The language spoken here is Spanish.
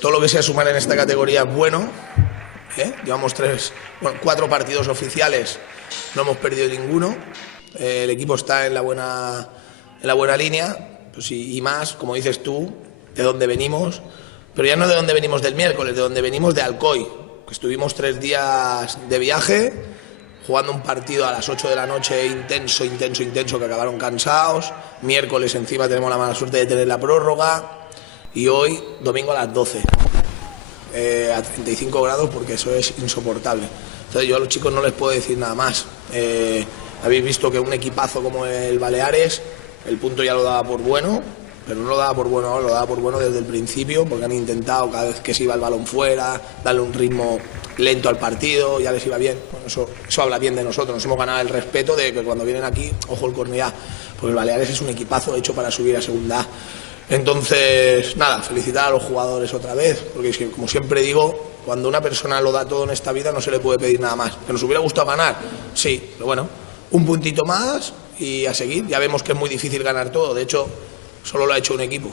Todo lo que sea sumar en esta categoría es bueno. Llevamos 4 partidos oficiales, no hemos perdido ninguno. El equipo está en la buena línea, pues y más, como dices tú, de dónde venimos, pero ya no de dónde venimos del miércoles, de dónde venimos de Alcoy, que estuvimos 3 días de viaje, jugando un partido a las 8 de la noche intenso, que acabaron cansados. Miércoles encima tenemos la mala suerte de tener la prórroga. Y hoy, domingo a las 12, a 35 grados, porque eso es insoportable. Entonces yo a los chicos no les puedo decir nada más. Habéis visto que un equipazo como el Baleares, el punto ya lo daba por bueno, pero no lo daba por bueno ahora, lo daba por bueno desde el principio, porque han intentado cada vez que se iba el balón fuera, darle un ritmo lento al partido, ya les iba bien. Bueno, eso habla bien de nosotros, nos hemos ganado el respeto de que cuando vienen aquí, ojo el Cornellá, porque el Baleares es un equipazo hecho para subir a segunda A. Entonces, nada, felicitar a los jugadores otra vez, porque es que, como siempre digo, cuando una persona lo da todo en esta vida no se le puede pedir nada más. ¿Que nos hubiera gustado ganar? Sí, pero bueno, un puntito más y a seguir. Ya vemos que es muy difícil ganar todo, de hecho, solo lo ha hecho un equipo.